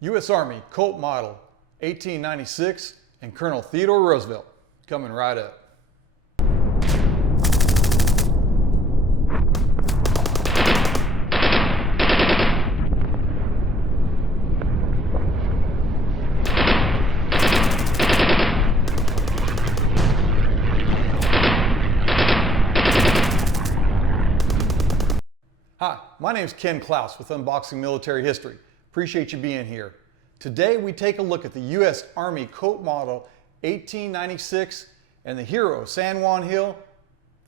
U.S. Army Colt Model 1896 and Colonel Theodore Roosevelt coming right up. Hi, my name is Ken Klaus with Unboxing Military History. Appreciate you being here. Today we take a look at the U.S. Army Colt Model 1896 and the hero of San Juan Hill,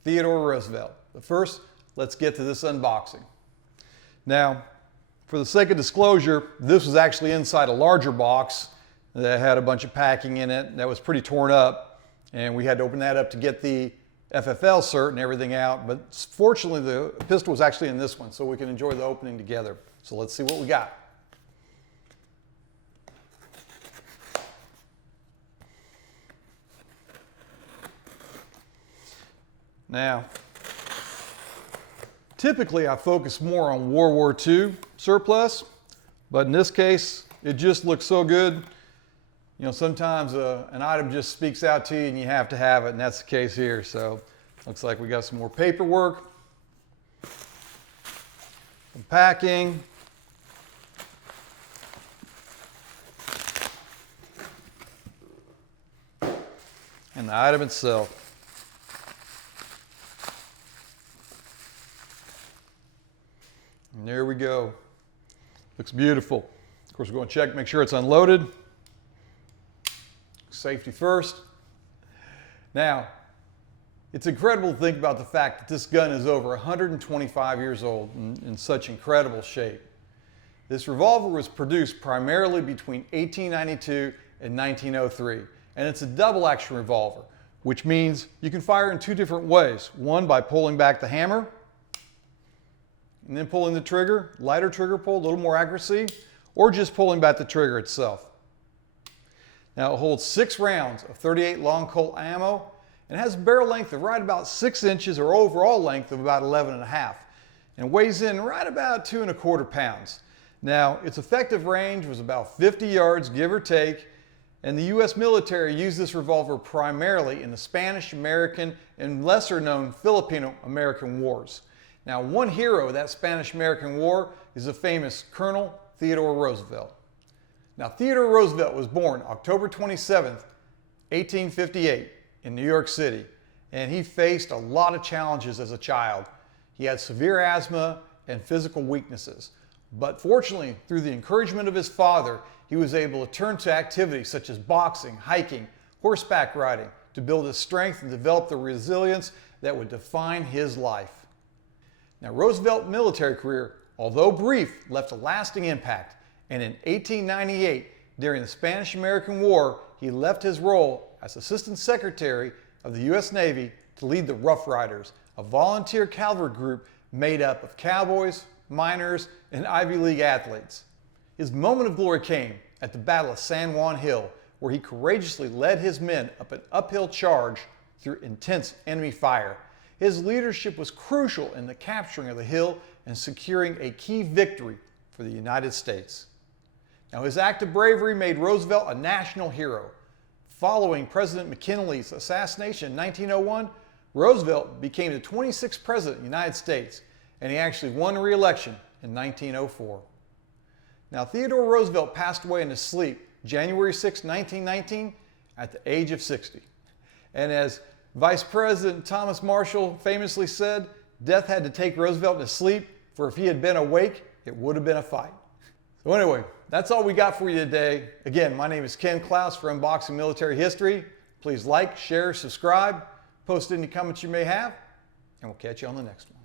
Theodore Roosevelt. But first, let's get to this unboxing. Now, for the sake of disclosure, this was actually inside a larger box that had a bunch of packing in it that was pretty torn up, and we had to open that up to get the FFL cert and everything out, but fortunately the pistol was actually in this one, so we can enjoy the opening together. So let's see what we got. Now, typically I focus more on World War II surplus, but in this case, it just looks so good. You know, sometimes an item just speaks out to you and you have to have it, and that's the case here. So, looks like we got some more paperwork, some packing, and the item itself. And there we go. Looks beautiful. Of course, we're going to check, make sure it's unloaded. Safety first. Now, it's incredible to think about the fact that this gun is over 125 years old in such incredible shape. This revolver was produced primarily between 1892 and 1903, and it's a double action revolver, which means you can fire in two different ways. One by pulling back the hammer, and then pulling the trigger, lighter trigger pull, a little more accuracy, or just pulling back the trigger itself. Now it holds 6 rounds of 38 long Colt ammo and has a barrel length of right about 6 inches or overall length of about 11.5 and weighs in right about 2¼ pounds. Now its effective range was about 50 yards, give or take, and the U.S. military used this revolver primarily in the Spanish, American, and lesser known Filipino-American wars. Now one hero of that Spanish-American war is the famous Colonel Theodore Roosevelt. Now, Theodore Roosevelt was born October 27, 1858 in New York City, and he faced a lot of challenges as a child. He had severe asthma and physical weaknesses, but fortunately, through the encouragement of his father, he was able to turn to activities such as boxing, hiking, horseback riding to build his strength and develop the resilience that would define his life. Now, Roosevelt's military career, although brief, left a lasting impact. And in 1898, during the Spanish-American War, he left his role as Assistant Secretary of the U.S. Navy to lead the Rough Riders, a volunteer cavalry group made up of cowboys, miners, and Ivy League athletes. His moment of glory came at the Battle of San Juan Hill, where he courageously led his men up an uphill charge through intense enemy fire. His leadership was crucial in the capturing of the hill and securing a key victory for the United States. Now, his act of bravery made Roosevelt a national hero. Following President McKinley's assassination in 1901, Roosevelt became the 26th President of the United States, and he actually won re-election in 1904. Now, Theodore Roosevelt passed away in his sleep January 6, 1919, at the age of 60. And as Vice President Thomas Marshall famously said, death had to take Roosevelt to sleep, for if he had been awake, it would have been a fight. So anyway, that's all we got for you today. Again, my name is Ken Klaus for Unboxing Military History. Please like, share, subscribe, post any comments you may have, and we'll catch you on the next one.